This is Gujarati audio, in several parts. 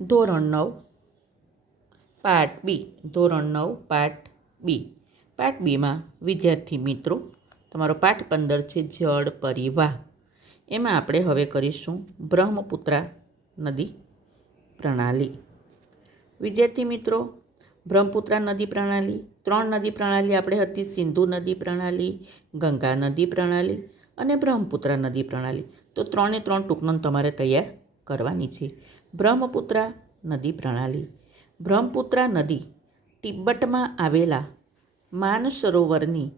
ધોરણ 9 પાઠ બી. ધોરણ 9 પાઠ બી. પાઠ બીમાં વિદ્યાર્થી મિત્રો તમારો પાઠ 15 છે જળ પરિવાહ. એમાં આપણે હવે કરીશું બ્રહ્મપુત્રા નદી પ્રણાલી. વિદ્યાર્થી મિત્રો, બ્રહ્મપુત્રા નદી પ્રણાલી, 3 નદી પ્રણાલી આપણે હતી: સિંધુ નદી પ્રણાલી, ગંગા નદી પ્રણાલી અને બ્રહ્મપુત્રા નદી પ્રણાલી. તો 3 ટૂંકનોંધ તમારે તૈયાર કરવાની છે. બ્રહ્મપુત્રા નદી પ્રણાલી. બ્રહ્મપુત્રા નદી તિબ્બતમાં આવેલા માનસરોવરની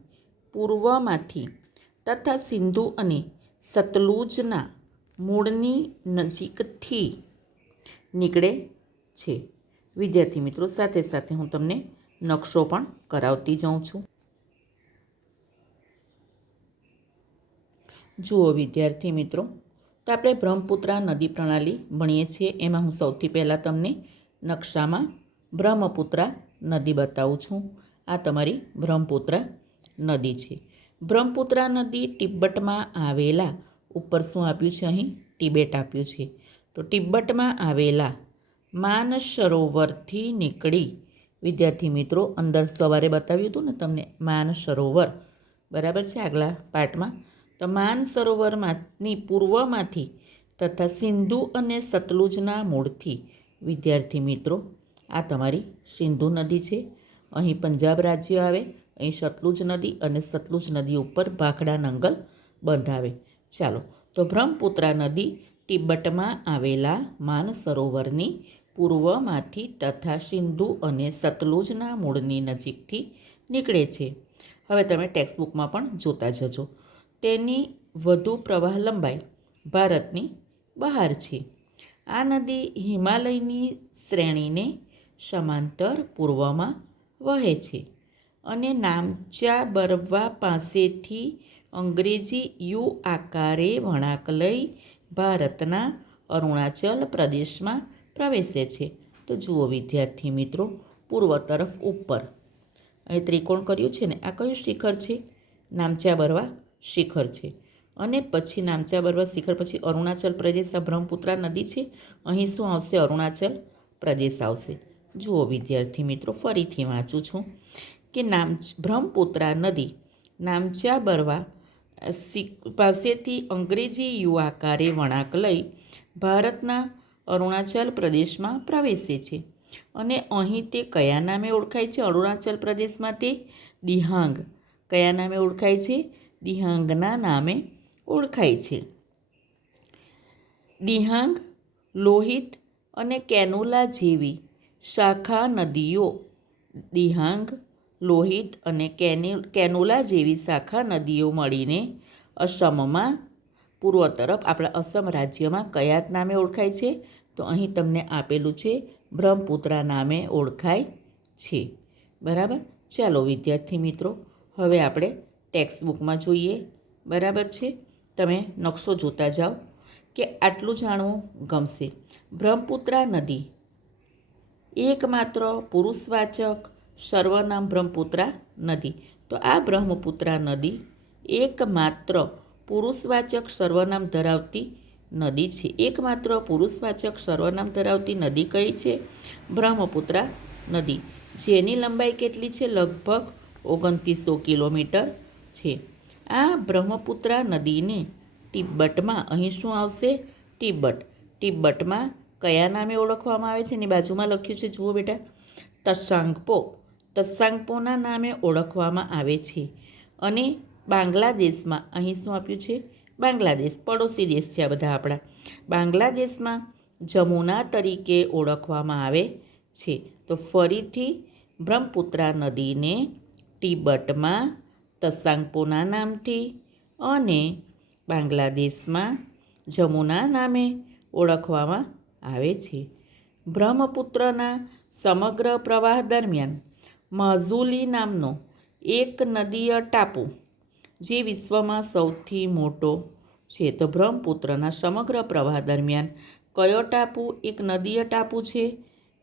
પૂર્વમાંથી તથા સિંધુ અને સતલુજના મૂળની નજીકથી નીકળે છે. વિદ્યાર્થી મિત્રો, સાથે સાથે હું તમને નકશો પણ કરાવતી જાઉં છું. જુઓ વિદ્યાર્થી મિત્રો, તો આપણે બ્રહ્મપુત્રા નદી પ્રણાલી ભણીએ છીએ. એમાં હું સૌથી પહેલાં તમને નકશામાં બ્રહ્મપુત્રા નદી બતાવું છું. આ તમારી બ્રહ્મપુત્રા નદી છે. બ્રહ્મપુત્રા નદી તિબ્બતમાં આવેલા, ઉપર શું આપ્યું છે? અહીં તિબેટ આપ્યું છે. તો તિબ્બતમાં આવેલા માનસરોવરથી નીકળી, વિદ્યાર્થી મિત્રો અંદર સવારે બતાવ્યું હતું ને તમને માનસરોવર, બરાબર છે, આગલા પાઠમાં. તો માનસરોવરની પૂર્વમાંથી તથા સિંધુ અને સતલુજના મૂળથી, વિદ્યાર્થી મિત્રો આ તમારી સિંધુ નદી છે. અહીં પંજાબ રાજ્ય આવે, અહીં સતલુજ નદી અને સતલુજ નદી ઉપર ભાખડા નંગલ બંધાવે. ચાલો, તો બ્રહ્મપુત્રા નદી તિબ્બતમાં આવેલા માનસરોવરની પૂર્વમાંથી તથા સિંધુ અને સતલુજના મૂળની નજીકથી નીકળે છે. હવે તમે ટેક્સ્ટબુકમાં પણ જોતા જજો. તેની વધુ પ્રવાહ લંબાઈ ભારતની બહાર છે. આ નદી હિમાલયની શ્રેણીને સમાંતર પૂર્વમાં વહે છે અને નામચા બરવા પાસેથી અંગ્રેજી યુ આકારે વળાંક લઈ ભારતના અરુણાચલ પ્રદેશમાં પ્રવેશે છે. તો જુઓ વિદ્યાર્થી મિત્રો, પૂર્વ તરફ ઉપર અહીં ત્રિકોણ કર્યું છે ને, આ કયું શિખર છે? નામચા બરવા શિખર છે. અને પછી નામચા બરવા શિખર પછી અરુણાચલ પ્રદેશ, આ બ્રહ્મપુત્રા નદી છે. અહીં શું આવશે? અરુણાચલ પ્રદેશ આવશે. જુઓ વિદ્યાર્થી મિત્રો, ફરીથી વાંચું છું કે બ્રહ્મપુત્રા નદી નામચા બરવા પાસેથી અંગ્રેજી યુ આકારે વળાંક લઈ ભારતના અરુણાચલ પ્રદેશમાં પ્રવેશે છે. અને અહીં તે કયા નામે ઓળખાય છે? અરુણાચલ પ્રદેશમાં તે દિહાંગ. કયા નામે ઓળખાય છે? દિહાંગના નામે ઓળખાય છે. દિહાંગ, લોહિત અને કેનુલા જેવી શાખા નદીઓ, દિહાંગ, લોહિત અને કેનુલા જેવી શાખા નદીઓ મળીને અસમમાં પૂર્વ તરફ આપણા અસમ રાજ્યમાં કયા નામે ઓળખાય છે? તો અહીં તમને આપેલું છે બ્રહ્મપુત્રા નામે ઓળખાય છે. બરાબર. ચાલો વિદ્યાર્થી મિત્રો, હવે આપણે ટેક્સ્ટબુકમાં જોઈએ. બરાબર છે, તમે નકશો જોતા જાઓ કે આટલું જાણવું ગમશે. બ્રહ્મપુત્રા નદી એકમાત્ર પુરુષવાચક સર્વનામ બ્રહ્મપુત્રા નદી. તો આ બ્રહ્મપુત્રા નદી એકમાત્ર પુરુષવાચક સર્વનામ ધરાવતી નદી છે. એકમાત્ર પુરુષવાચક સર્વનામ ધરાવતી નદી કઈ છે? બ્રહ્મપુત્રા નદી, જેની લંબાઈ કેટલી છે? લગભગ 2900 કિલોમીટર છે. આ બ્રહ્મપુત્રા નદીને તિબ્બતમાં, અહીં શું આવશે? તિબ્બત. તિબ્બતમાં કયા નામે ઓળખવામાં આવે છે? એની બાજુમાં લખ્યું છે, જુઓ બેટા, તસાંગપો. તસાંગપોના નામે ઓળખવામાં આવે છે. અને બાંગ્લાદેશમાં, અહીં શું આપ્યું છે? બાંગ્લાદેશ, પડોશી દેશ છે આ બધા આપણા. બાંગ્લાદેશમાં જમુના તરીકે ઓળખવામાં આવે છે. તો ફરીથી બ્રહ્મપુત્રા નદીને તિબ્બતમાં તસાંગપોના નામથી અને બાંગ્લાદેશમાં જમુના નામે ઓળખવામાં આવે છે. બ્રહ્મપુત્રના સમગ્ર પ્રવાહ દરમિયાન માઝુલી નામનો એક નદીય ટાપુ, જે વિશ્વમાં સૌથી મોટો છે. તો બ્રહ્મપુત્રના સમગ્ર પ્રવાહ દરમિયાન કયો ટાપુ એક નદીય ટાપુ છે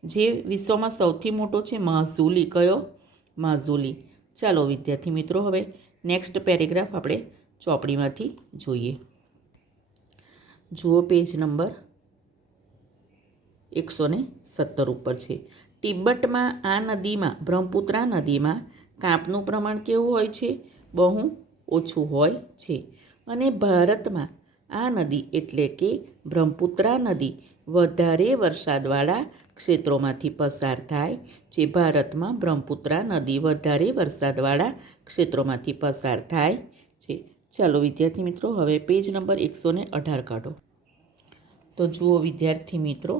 જે વિશ્વમાં સૌથી મોટો છે? માઝુલી. કયો? માઝુલી. ચાલો વિદ્યાર્થી મિત્રો, હવે નેક્સ્ટ પેરેગ્રાફ આપણે ચોપડીમાંથી જોઈએ. જુઓ પેજ નંબર 117 ઉપર છે. તિબ્બતમાં આ નદીમાં બ્રહ્મપુત્રા નદીમાં કાંપનું પ્રમાણ કેવું હોય છે? બહુ ઓછું હોય છે. અને ભારતમાં આ નદી એટલે કે બ્રહ્મપુત્રા નદી વધારે વરસાદવાળા ક્ષેત્રોમાંથી પસાર થાય છે. ભારતમાં બ્રહ્મપુત્રા નદી વધારે વરસાદવાળા ક્ષેત્રોમાંથી પસાર થાય છે. ચાલો વિદ્યાર્થી મિત્રો, હવે પેજ નંબર 118 કાઢો. તો જુઓ વિદ્યાર્થી મિત્રો,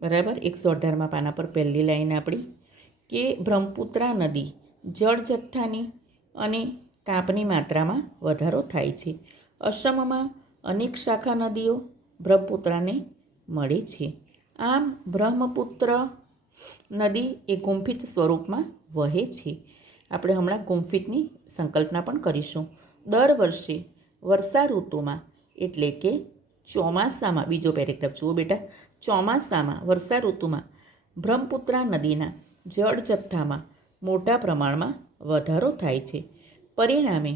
બરાબર 118માં પાના પર પહેલી લાઈન આપણી કે બ્રહ્મપુત્રા નદી જળ જથ્થાની અને કાંપની માત્રામાં વધારો થાય છે. અસમમાં અનેક શાખા નદીઓ બ્રહ્મપુત્રાને મળે છે. આમ બ્રહ્મપુત્ર નદી એ ગુંફિત સ્વરૂપમાં વહે છે. આપણે હમણાં ગુંફિતની સંકલ્પના પણ કરીશું. દર વર્ષે વર્ષા ઋતુમાં એટલે કે ચોમાસામાં, બીજો પેરેગ્રાફ જુઓ બેટા, ચોમાસામાં વર્ષા ઋતુમાં બ્રહ્મપુત્રા નદીના જળ જથ્થામાં મોટા પ્રમાણમાં વધારો થાય છે. પરિણામે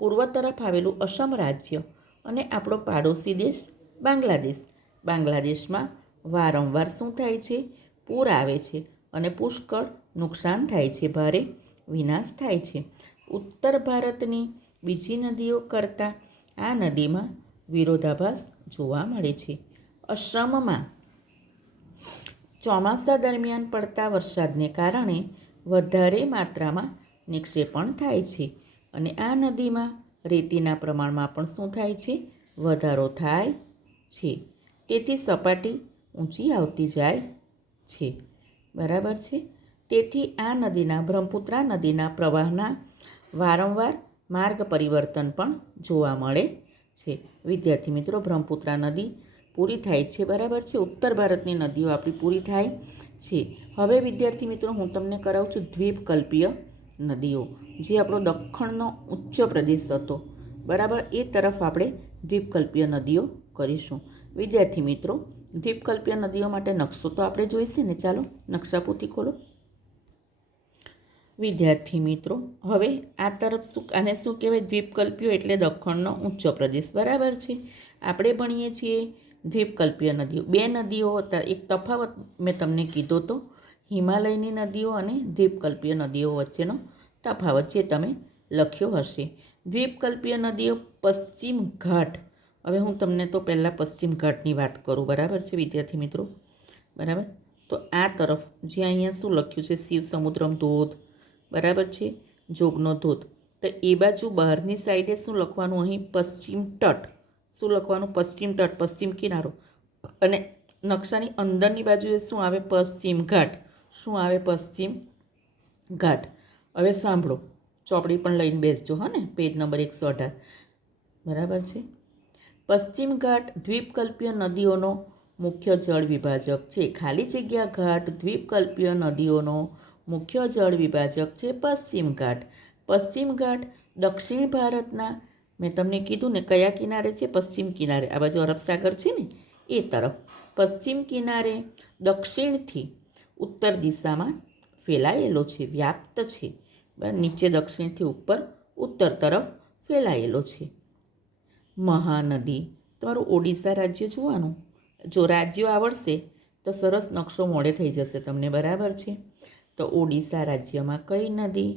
પૂર્વ તરફ આવેલું અસમ રાજ્ય અને આપણો પાડોશી દેશ બાંગ્લાદેશમાં વારંવાર શું થાય છે? પૂર આવે છે અને પુષ્કળ નુકસાન થાય છે, ભારે વિનાશ થાય છે. ઉત્તર ભારતની બીજી નદીઓ કરતાં આ નદીમાં વિરોધાભાસ જોવા મળે છે. અસમમાં ચોમાસા દરમિયાન પડતા વરસાદને કારણે વધારે માત્રામાં નિક્ષેપણ થાય છે અને આ નદીમાં રેતીના પ્રમાણમાં પણ શું થાય છે? વધારો થાય છે. તેથી સપાટી ઊંચી આવતી જાય છે. બરાબર છે. તેથી આ નદીના બ્રહ્મપુત્રા નદીના પ્રવાહના વારંવાર માર્ગ પરિવર્તન પણ જોવા મળે છે. વિદ્યાર્થી મિત્રો, બ્રહ્મપુત્રા નદી પૂરી થાય છે. બરાબર છે. ઉત્તર ભારતની નદીઓ આપણી પૂરી થાય છે. હવે વિદ્યાર્થી મિત્રો, હું તમને કરાવું છું દ્વીપકલ્પીય નદીઓ, જે આપણો દખ્ખણનો ઉચ્ચ પ્રદેશ હતો, બરાબર, એ તરફ આપણે દ્વીપકલ્પીય નદીઓ કરીશું. વિદ્યાર્થી મિત્રો, દ્વીપકલ્પીય નદીઓ માટે નકશો તો આપણે જોઈશે ને. ચાલો નકશાપોથી ખોલો. વિદ્યાર્થી મિત્રો, હવે આ તરફ આને શું કહેવાય? દ્વીપકલ્પીય એટલે દખ્ખણનો ઊંચો પ્રદેશ, બરાબર છે. આપણે ભણીએ છીએ દ્વીપકલ્પીય નદીઓ. બે નદીઓ હતા, એક તફાવત મેં તમને કીધો તો હિમાલયની નદીઓ અને દ્વીપકલ્પીય નદીઓ વચ્ચેનો તફાવત, જે તમે લખ્યો હશે. દ્વીપકલ્પીય નદીઓ પશ્ચિમ ઘાટ, હવે હું તમને તો પહેલાં પશ્ચિમ ઘાટની વાત કરું, બરાબર છે વિદ્યાર્થી મિત્રો, બરાબર. તો આ તરફ જે અહીંયા શું લખ્યું છે? શિવ સમુદ્રમ ધોધ, બરાબર છે, જોગનો ધોધ. તો એ બાજુ બહારની સાઈડે શું લખવાનું? અહીં પશ્ચિમ તટ. શું લખવાનું? પશ્ચિમ તટ, પશ્ચિમ કિનારો. અને નકશાની અંદરની બાજુએ શું આવે? પશ્ચિમ ઘાટ. શું આવે? પશ્ચિમ ઘાટ. હવે સાંભળો, ચોપડી પણ લઈને બેસજો, હા ને, પેજ નંબર 118, બરાબર છે. પશ્ચિમ ઘાટ દ્વીપકલ્પીય નદીઓનો મુખ્ય જળ વિભાજક છે. ખાલી જગ્યા ઘાટ દ્વીપકલ્પીય નદીઓનો મુખ્ય જળ વિભાજક છે પશ્ચિમ ઘાટ. પશ્ચિમ ઘાટ દક્ષિણ ભારતના, મેં તમને કીધું ને કયા કિનારે છે? પશ્ચિમ કિનારે, આ બાજુ અરબ સાગર છે ને એ તરફ. પશ્ચિમ કિનારે દક્ષિણથી ઉત્તર દિશામાં ફેલાયેલો છે, વ્યાપ્ત છે. નીચે દક્ષિણથી ઉપર ઉત્તર તરફ ફેલાયેલો છે. મહાનદી, તમારું ઓડિશા રાજ્ય જોવાનું. જો રાજ્યો આવડશે તો સરસ નકશો મોડે થઈ જશે તમને, બરાબર છે. તો ઓડિશા રાજ્યમાં કઈ નદી?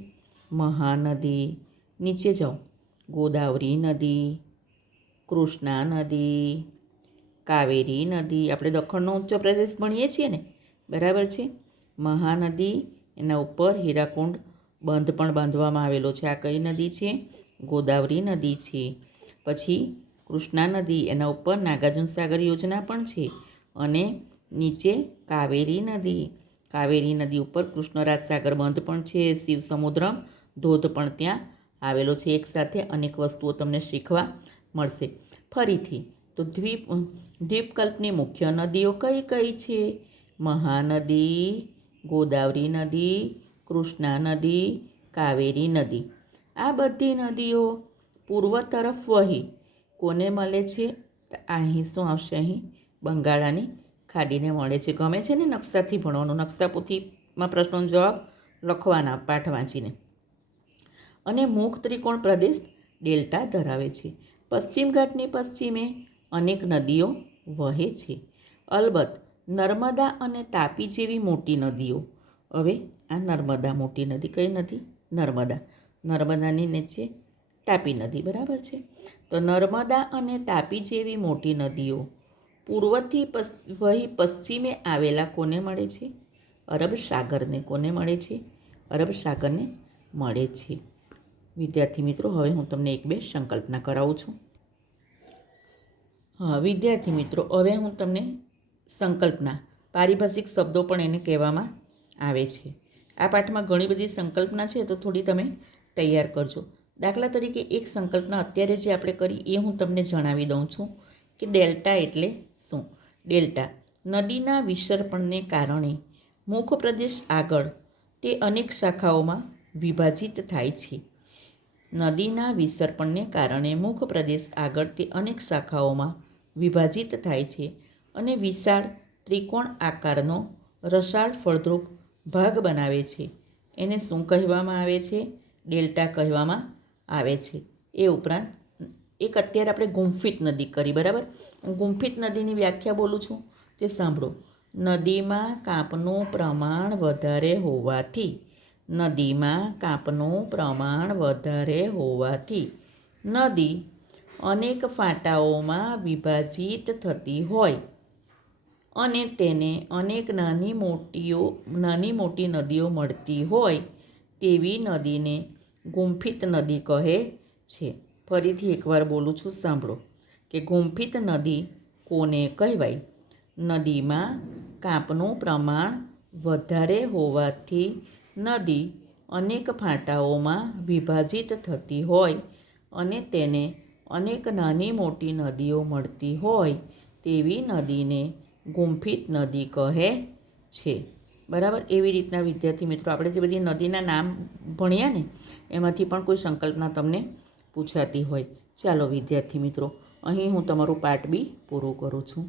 મહાનદી. નીચે જાઓ, ગોદાવરી નદી, કૃષ્ણા નદી, કાવેરી નદી. આપણે દખ્ખણનો ઊંચો પ્રદેશ ભણીએ છીએ ને, બરાબર છે. મહાનદી, એના ઉપર હીરાકુંડ બંધ પણ બાંધવામાં આવેલો છે. આ કઈ નદી છે? ગોદાવરી નદી છે. પછી કૃષ્ણા નદી, એના ઉપર નાગાર્જુન સાગર યોજના પણ છે. અને નીચે કાવેરી નદી, કાવેરી નદી ઉપર કૃષ્ણરાજ સાગર બંધ પણ છે. શિવ સમુદ્રમ ધોધ પણ ત્યાં આવેલો છે. એકસાથે અનેક વસ્તુઓ તમને શીખવા મળશે. ફરીથી તો દ્વીપકલ્પની મુખ્ય નદીઓ કઈ કઈ છે? મહાનદી, ગોદાવરી નદી, કૃષ્ણા નદી, કાવેરી નદી. આ બધી નદીઓ પૂર્વ તરફ વહી કોને મળે છે? અહીં શું આવશે? અહીં બંગાળાની ખાડીને મળે છે. ગમે છે ને નકશાથી ભણવાનું? નકશાપોથીમાં પ્રશ્નોનો જવાબ લખવાના પાઠ વાંચીને. અને મુખ ત્રિકોણ પ્રદેશ ડેલ્ટા ધરાવે છે. પશ્ચિમ ઘાટની પશ્ચિમે અનેક નદીઓ વહે છે. અલબત્ત નર્મદા અને તાપી જેવી મોટી નદીઓ. હવે આ નર્મદા મોટી નદી કઈ નદી? નર્મદા. નર્મદાની નીચે તાપી નદી, બરાબર છે. તો નર્મદા અને તાપી જેવી મોટી નદીઓ પૂર્વથી વહી પશ્ચિમે આવેલા કોને મળે છે? અરબ સાગરને. કોને મળે છે? અરબ સાગરને મળે છે. વિદ્યાર્થી મિત્રો, હવે હું તમને એક બે સંકલ્પના કરાવું છું. હા વિદ્યાર્થી મિત્રો, હવે હું તમને સંકલ્પના, પારિભાષિક શબ્દો પણ એને કહેવામાં આવે છે. આ પાઠમાં ઘણી બધી સંકલ્પના છે, તો થોડી તમે તૈયાર કરજો. દાખલા તરીકે એક સંકલ્પના અત્યારે જે આપણે કરી એ હું તમને જણાવી દઉં છું કે ડેલ્ટા એટલે શું. ડેલ્ટા નદીના વિસર્પણને કારણે મુખ પ્રદેશ આગળ તે અનેક શાખાઓમાં વિભાજિત થાય છે. નદીના વિસર્પણને કારણે મુખ પ્રદેશ આગળ તે અનેક શાખાઓમાં વિભાજિત થાય છે અને વિશાળ ત્રિકોણ આકારનો રસાળ ફળદ્રુપ ભાગ બનાવે છે. એને શું કહેવામાં આવે છે? ડેલ્ટા કહેવામાં આવે છે. એ ઉપરાંત એક અત્યારે આપણે ગુંફિત નદી કરી, બરાબર. હું ગુંફિત નદીની વ્યાખ્યા બોલું છું, તે સાંભળો. નદીમાં કાંપનું પ્રમાણ વધારે હોવાથી, નદીમાં કાંપનું પ્રમાણ વધારે હોવાથી નદી અનેક ફાટાઓમાં વિભાજિત થતી હોય અને તેને અનેક નાની મોટી નદીઓ મળતી હોય તેવી નદીને ગુંફિત નદી કહે છે. ફરીથી એકવાર બોલું છું, સાંભળો કે ગુંફિત નદી કોને કહેવાય? નદીમાં કાંપનું પ્રમાણ વધારે હોવાથી નદી અનેક ફાટાઓમાં વિભાજિત થતી હોય અને તેને અનેક નાની મોટી નદીઓ મળતી હોય તેવી નદીને ગુંફિત નદી કહે છે. બરાબર. એવી રીતના વિદ્યાર્થી મિત્રો, આપણે જે બધી નદીના નામ ભણ્યા ને એમાંથી પણ કોઈ સંકલ્પના તમને પૂછાતી હોય. ચાલો વિદ્યાર્થી મિત્રો, અહીં હું તમારું પાર્ટ બી પૂરું કરું છું.